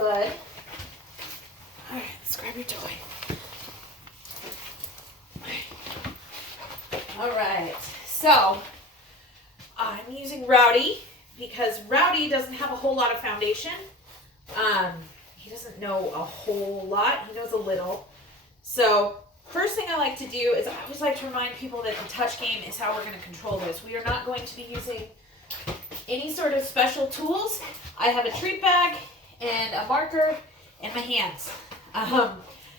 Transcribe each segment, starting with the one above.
bud. All right, let's grab your toy. All right, so I'm using Rowdy because Rowdy doesn't have a whole lot of foundation. He doesn't know a whole lot. He knows a little. So first thing I like to do is I always like to remind people that the touch game is how we're going to control this. We are not going to be using any sort of special tools. I have a treat bag and a marker and my hands.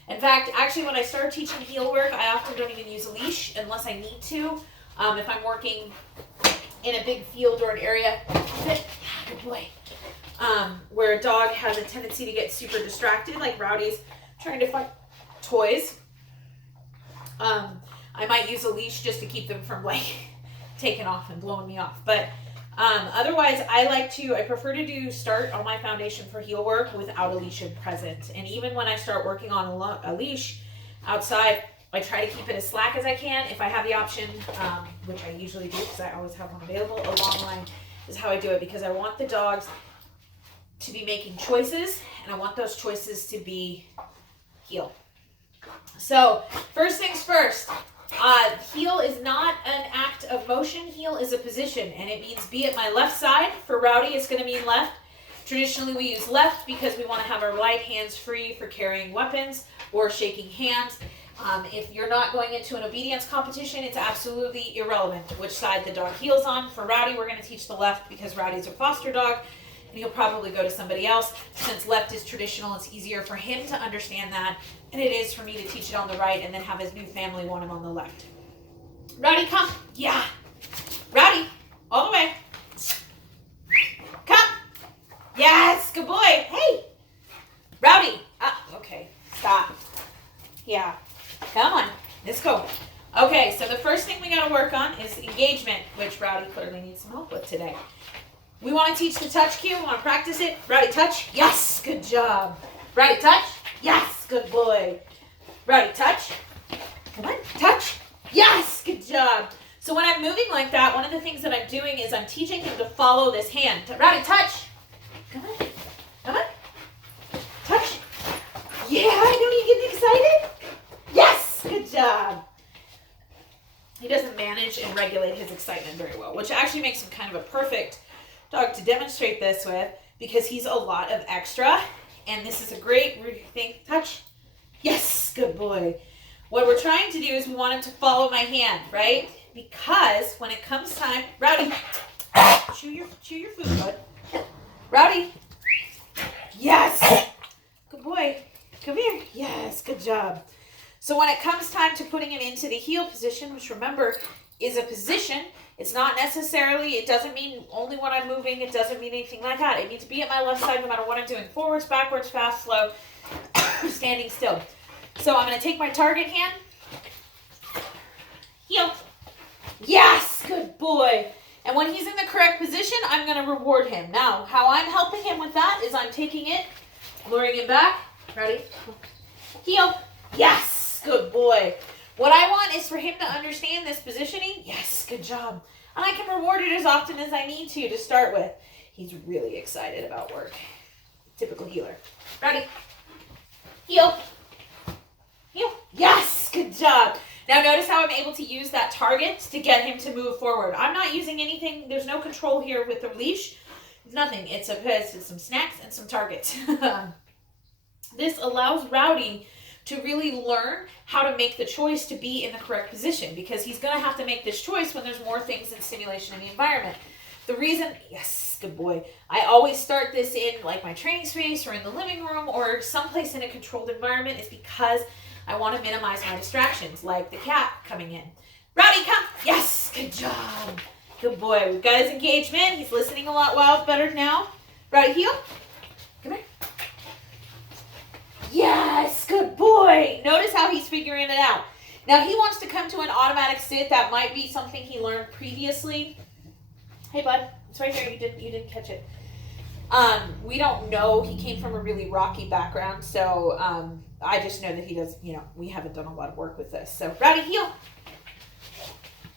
In fact, actually when I start teaching heel work, I often don't even use a leash unless I need to. If I'm working in a big field or an area, good boy, where a dog has a tendency to get super distracted, like Rowdy's trying to find toys. I might use a leash just to keep them from like taking off and blowing me off. But otherwise, I prefer to start on my foundation for heel work without a leash present. And even when I start working on a leash outside, I try to keep it as slack as I can. If I have the option, which I usually do because I always have one available, a long line is how I do it, because I want the dogs to be making choices, and I want those choices to be heel. So first things first, heel is not an act of motion. Heel is a position, and it means be it my left side. For Rowdy, it's going to mean left. Traditionally, we use left because we want to have our right hands free for carrying weapons or shaking hands. If you're not going into an obedience competition, it's absolutely irrelevant which side the dog heels on. For Rowdy, we're going to teach the left because Rowdy's a foster dog, and he'll probably go to somebody else. Since left is traditional, it's easier for him to understand that, and it is for me to teach it on the right and then have his new family want him on the left. Rowdy, come. Yeah. Rowdy, all the way. Come. Yes, good boy. Hey. Rowdy. Okay, stop. Yeah. Come on. Let's go. Okay, so the first thing we got to work on is engagement, which Rowdy clearly needs some help with today. We want to teach the touch cue. We want to practice it. Rowdy, touch. Yes, good job. Rowdy, touch. Yes, good boy. Rowdy, touch. Come on, touch. Yes, good job. So when I'm moving like that, one of the things that I'm doing is I'm teaching him to follow this hand. Rowdy, touch. Come on. Come on. Touch. Yeah, I know you're getting excited. Yes, good job. He doesn't manage and regulate his excitement very well, which actually makes him kind of a perfect dog to demonstrate this with, because he's a lot of extra, and this is a great thing. Touch. Yes, good boy. What we're trying to do is we want him to follow my hand, right? Because when it comes time, Rowdy, chew your food, bud. Rowdy. Yes. Good boy. Come here. Yes, good job. So when it comes time to putting him into the heel position, which remember is a position, it's not necessarily, it doesn't mean only when I'm moving, it doesn't mean anything like that. It means be at my left side no matter what I'm doing. Forwards, backwards, fast, slow, standing still. So I'm going to take my target hand. Heel. Yes, good boy. And when he's in the correct position, I'm going to reward him. Now, how I'm helping him with that is I'm taking it, luring him back. Ready? Heel. Yes, good boy. What I want is for him to understand this positioning. Yes, good job. And I can reward it as often as I need to start with. He's really excited about work. Typical healer. Ready? Heel. Heel. Yes, good job. Now notice how I'm able to use that target to get him to move forward. I'm not using anything. There's no control here with the leash. Nothing. It's some snacks and some targets. This allows Rowdy to really learn how to make the choice to be in the correct position, because he's going to have to make this choice when there's more things in stimulation in the environment. The reason, yes, good boy, I always start this in like my training space or in the living room or someplace in a controlled environment is because I want to minimize my distractions, like the cat coming in. Rowdy, come. Yes, good job. Good boy. We've got his engagement. He's listening a lot better now. Rowdy, heel. Come here. Yes, good boy. Notice how he's figuring it out. Now he wants to come to an automatic sit. That might be something he learned previously. Hey, bud, it's right here. You didn't catch it. We don't know. He came from a really rocky background, so I just know that he does. We haven't done a lot of work with this. So, Rowdy, heel.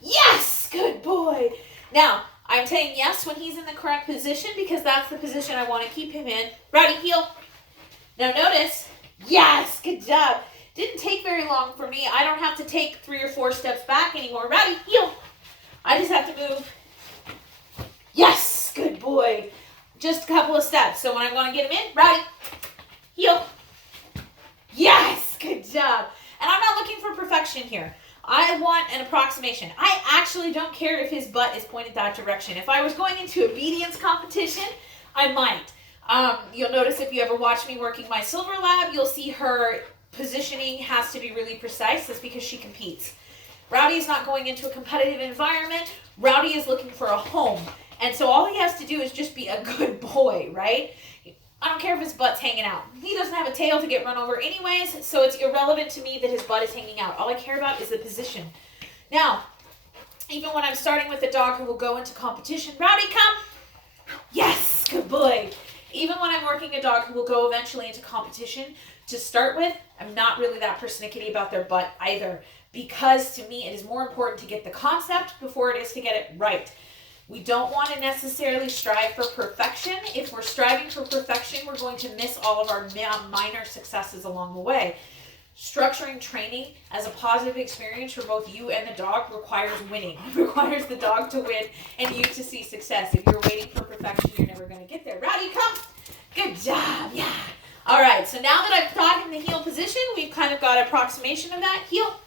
Yes, good boy. Now I'm saying yes when he's in the correct position because that's the position I want to keep him in. Rowdy, heel. Now notice, yes, good job. Didn't take very long for me. I don't have to take 3 or 4 steps back anymore. Rowdy, heel. I just have to move. Yes, good boy. Just a couple of steps. So when I'm going to get him in, Rowdy, heel. Yes, good job. And I'm not looking for perfection here. I want an approximation. I actually don't care if his butt is pointed that direction. If I was going into obedience competition, I might. You'll notice if you ever watch me working my silver lab, you'll see her positioning has to be really precise. That's because she competes. Rowdy is not going into a competitive environment. Rowdy is looking for a home. And so all he has to do is just be a good boy, right? I don't care if his butt's hanging out. He doesn't have a tail to get run over anyways, so it's irrelevant to me that his butt is hanging out. All I care about is the position. Now, even when I'm starting with a dog who will go into competition, Rowdy, come. Yes, good boy. Even when I'm working a dog who will go eventually into competition, to start with, I'm not really that persnickety about their butt either, because to me it is more important to get the concept before it is to get it right. We don't want to necessarily strive for perfection. If we're striving for perfection, we're going to miss all of our minor successes along the way. Structuring training as a positive experience for both you and the dog requires winning. It requires the dog to win and you to see success. If you're waiting for perfection, you're never going to get there. Rowdy, come. Good job. Yeah. All right. So now that I've taught him the heel position, we've kind of got an approximation of that. Heel.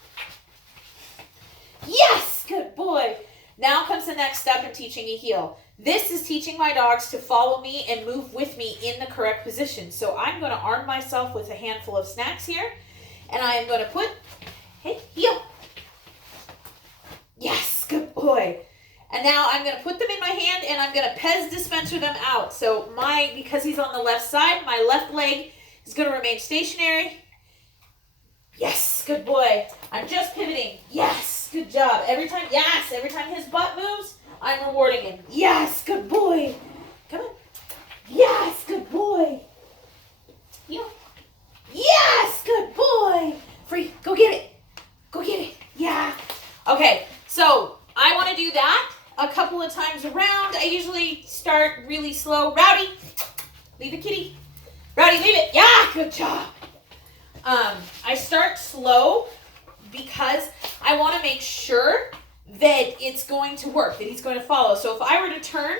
Yes. Good boy. Now comes the next step in teaching a heel. This is teaching my dogs to follow me and move with me in the correct position. So I'm going to arm myself with a handful of snacks here. And I am going to put, hey, heel. Yes, good boy. And now I'm going to put them in my hand and I'm going to Pez dispenser them out. So because he's on the left side, my left leg is going to remain stationary. Yes, good boy. I'm just pivoting. Yes, good job. Every time his butt moves, I'm rewarding him. Yes, good boy. Come on. Yes, good boy. Heel. Yes, good boy. Free, go get it. Go get it. Yeah. Okay, so I want to do that a couple of times around. I usually start really slow. Rowdy, leave the kitty. Rowdy, leave it. Yeah, good job. I start slow because I want to make sure that it's going to work, that he's going to follow. So if I were to turn,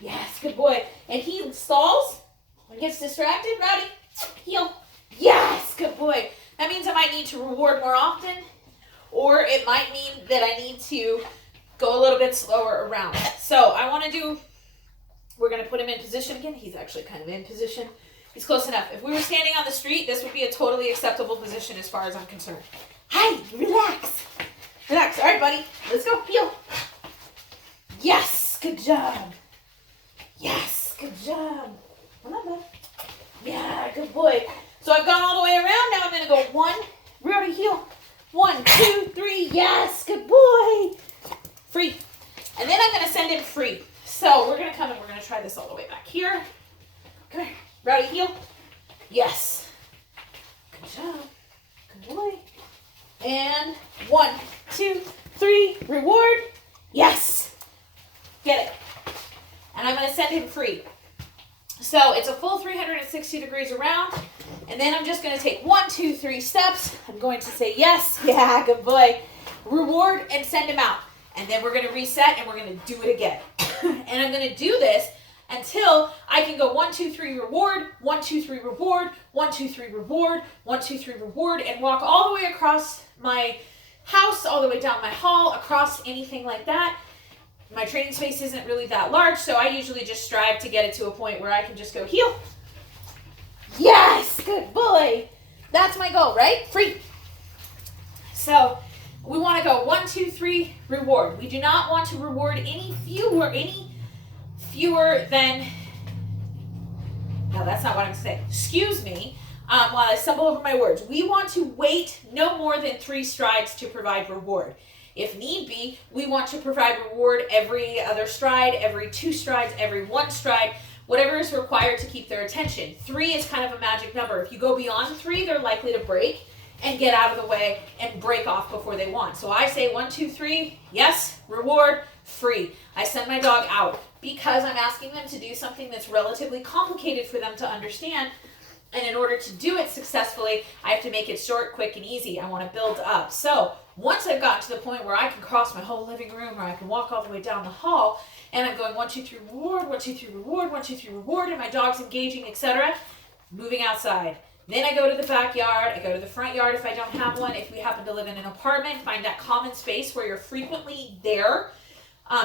yes, good boy, and he stalls and gets distracted, Rowdy, heel. Yes, good boy. That means I might need to reward more often, or it might mean that I need to go a little bit slower around. So we're going to put him in position again. He's actually kind of in position. He's close enough. If we were standing on the street, this would be a totally acceptable position as far as I'm concerned. Hi, relax. Relax. All right, buddy. Let's go. Heel. Yes, good job. Yes, good job. Come on, bud. Yeah, good boy. So I've gone all the way around. Now I'm going to go 1. Rowdy, heel. 1, 2, 3. Yes, good boy. Free. And then I'm going to send him free. So we're going to come and we're going to try this all the way back here. Come here. Rowdy, heel. Yes. Good job. Good boy. And 1, 2, 3. Reward. Yes. Get it. And I'm going to send him free. So it's a full 360 degrees around. And then I'm just going to take 1, 2, 3 steps. I'm going to say yes. Yeah, good boy. Reward and send him out. And then we're going to reset and we're going to do it again. And I'm going to do this until I can go 1, 2, 3 reward, 1, 2, 3 reward, 1, 2, 3 reward, 1, 2, 3 reward, and walk all the way across my house, all the way down my hall, across anything like that. My training space isn't really that large, so I usually just strive to get it to a point where I can just go heel. Yes, good boy. That's my goal, right? Free. So we want to go 1, 2, 3 reward. We do not want to reward any fewer than, no, that's not what I'm saying. Excuse me, while I stumble over my words. We want to wait no more than 3 strides to provide reward. If need be, we want to provide reward every other stride, every 2 strides, every 1 stride, whatever is required to keep their attention. 3 is kind of a magic number. If you go beyond 3, they're likely to break and get out of the way and break off before they want. So I say 1, 2, 3, yes, reward, free. I send my dog out because I'm asking them to do something that's relatively complicated for them to understand. And in order to do it successfully, I have to make it short, quick, and easy. I want to build up. So once I've gotten to the point where I can cross my whole living room, or I can walk all the way down the hall, and I'm going 1, 2, 3, reward, 1, 2, 3, reward, 1, 2, 3, reward, and my dog's engaging, etc., moving outside. Then I go to the backyard, I go to the front yard if I don't have one. If we happen to live in an apartment, find that common space where you're frequently there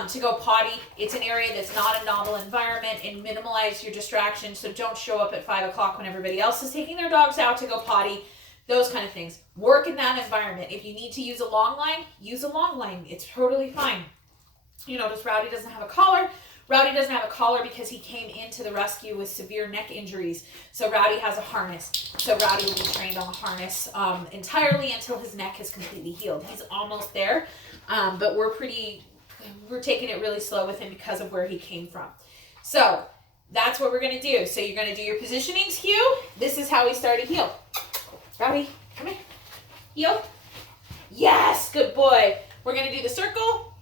to go potty. It's an area that's not a novel environment, and minimize your distractions. So don't show up at 5 o'clock when everybody else is taking their dogs out to go potty. Those kind of things. Work in that environment. If you need to use a long line, use a long line. It's totally fine. You notice Rowdy doesn't have a collar. Rowdy doesn't have a collar because he came into the rescue with severe neck injuries. So Rowdy has a harness. So Rowdy will be trained on the harness entirely until his neck is completely healed. He's almost there, but we're taking it really slow with him because of where he came from. So that's what we're going to do. So you're going to do your positioning cue. This is how we start a heel. Rowdy, come here. Heel. Yes, good boy. We're going to do the circle.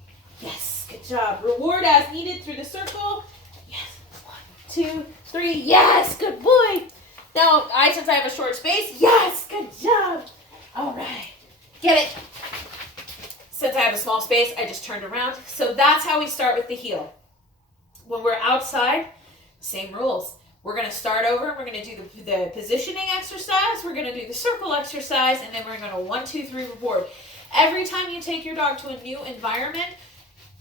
Yes, good job. Reward as needed through the circle. Yes, 1, 2, 3. Yes, good boy. Now, since I have a short space, yes, good job. All right, get it. Since I have a small space, I just turned around. So that's how we start with the heel. When we're outside, same rules. We're going to start over. We're going to do the positioning exercise. We're going to do the circle exercise. And then we're going to 1, 2, 3 reward. Every time you take your dog to a new environment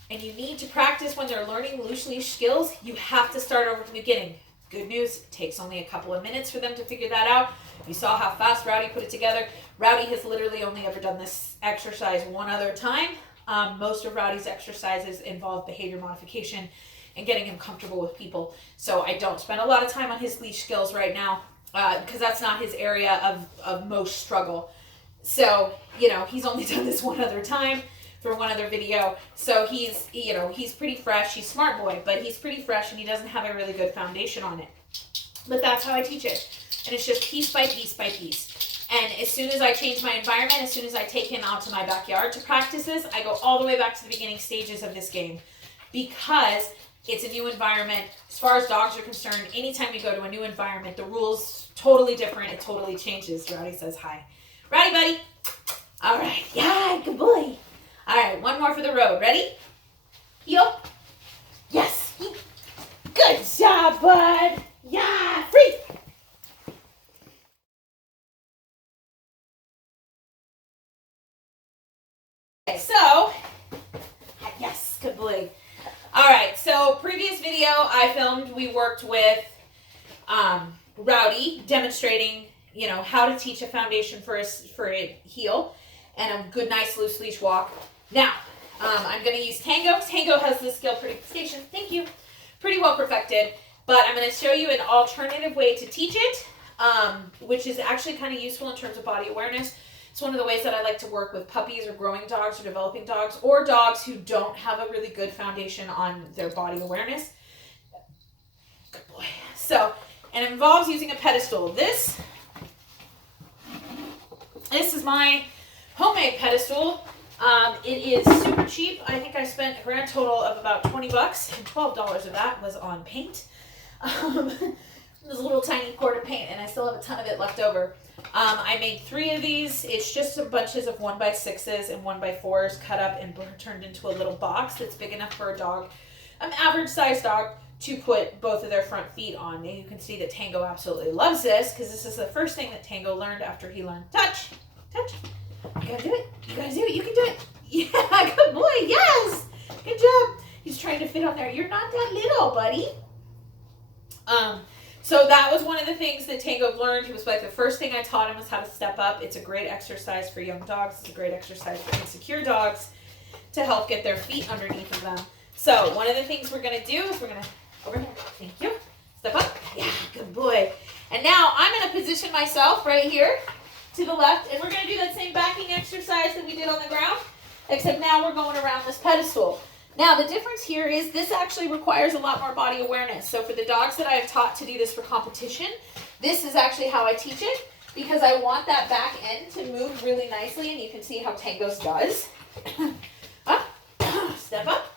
and you need to practice when they're learning loose leash skills, you have to start over from the beginning. Good news, it takes only a couple of minutes for them to figure that out. You saw how fast Rowdy put it together. Rowdy has literally only ever done this exercise one other time. Most of Rowdy's exercises involve behavior modification and getting him comfortable with people. So I don't spend a lot of time on his leash skills right now because that's not his area of most struggle. So, he's only done this one other time for one other video. So he's pretty fresh. He's a smart boy, but he's pretty fresh and he doesn't have a really good foundation on it. But that's how I teach it. And it's just piece by piece by piece. And as soon as I change my environment, as soon as I take him out to my backyard to practice this, I go all the way back to the beginning stages of this game because it's a new environment. As far as dogs are concerned, anytime you go to a new environment, the rules totally different. It totally changes. Rowdy says hi. Rowdy, buddy. All right. Yeah, good boy. All right, one more for the road. Ready? Heel. Yes. Good job, bud. Yeah, free. Okay, so, yes, good boy. All right, so previous video I filmed, we worked with Rowdy demonstrating, how to teach a foundation for a heel and a good, nice, loose leash walk. Now, I'm going to use Tango. Tango has this skill pretty well perfected, but I'm going to show you an alternative way to teach it, which is actually kind of useful in terms of body awareness. It's one of the ways that I like to work with puppies or growing dogs or developing dogs or dogs who don't have a really good foundation on their body awareness. Good boy. So, and it involves using a pedestal. This is my homemade pedestal. It is super cheap. I think I spent a grand total of about $20 and $12 of that was on paint. There's a little tiny quart of paint and I still have a ton of it left over. I made 3 of these. It's just some bunches of 1x6s and 1x4s cut up and turned into a little box that's big enough for a dog, an average sized dog, to put both of their front feet on. And you can see that Tango absolutely loves this because this is the first thing that Tango learned after he learned touch. Touch. You gotta do it. You gotta do it. You can do it. Yeah, good boy. Yes. Good job. He's trying to fit on there. You're not that little, buddy. So that was one of the things that Tango learned. He was like, the first thing I taught him was how to step up. It's a great exercise for young dogs. It's a great exercise for insecure dogs to help get their feet underneath of them. So one of the things we're going to do is we're going to, over here, thank you, step up. Yeah, good boy. And now I'm going to position myself right here to the left, and we're going to do that same backing exercise that we did on the ground, except now we're going around this pedestal. Now, the difference here is this actually requires a lot more body awareness. So for the dogs that I have taught to do this for competition, this is actually how I teach it because I want that back end to move really nicely, and you can see how Tango's does. Up, step up.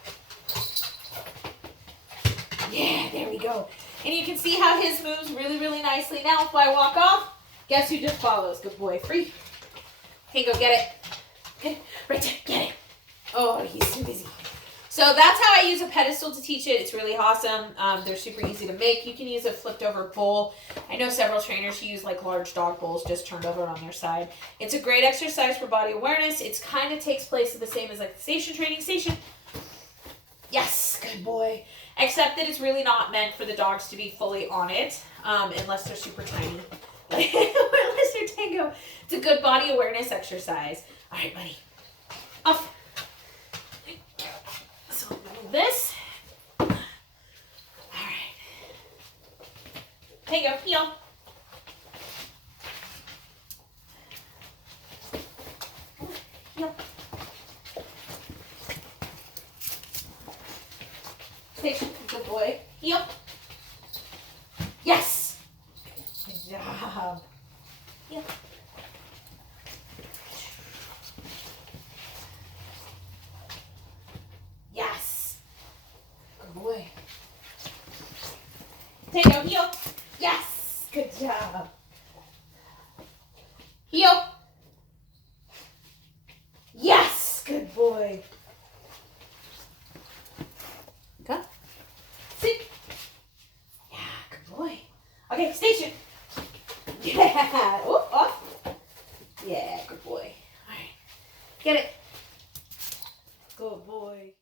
Yeah, there we go. And you can see how his moves really, really nicely. Now if I walk off, guess who just follows? Good boy. Free. Tango, get it. Good. Right there. Get it. Oh, he's too busy. So that's how I use a pedestal to teach it. It's really awesome. They're super easy to make. You can use a flipped over bowl. I know several trainers who use like large dog bowls just turned over on their side. It's a great exercise for body awareness. It's kind of takes place the same as like the station training station. Yes, good boy. Except that it's really not meant for the dogs to be fully on it, unless they're super tiny. Unless they're Tango. It's a good body awareness exercise. All right, buddy. Off. So move this. All right. Tango, heel. Heel. Station, good boy. Heel. Yes. Good job. Heel. Yes. Good boy. Tango, heel. Yes. Good job. Heel. Yes. Good boy. Okay. Sit. Yeah, good boy. Okay, station. Yeah. Oh, off. Yeah, good boy. All right. Get it. Good boy.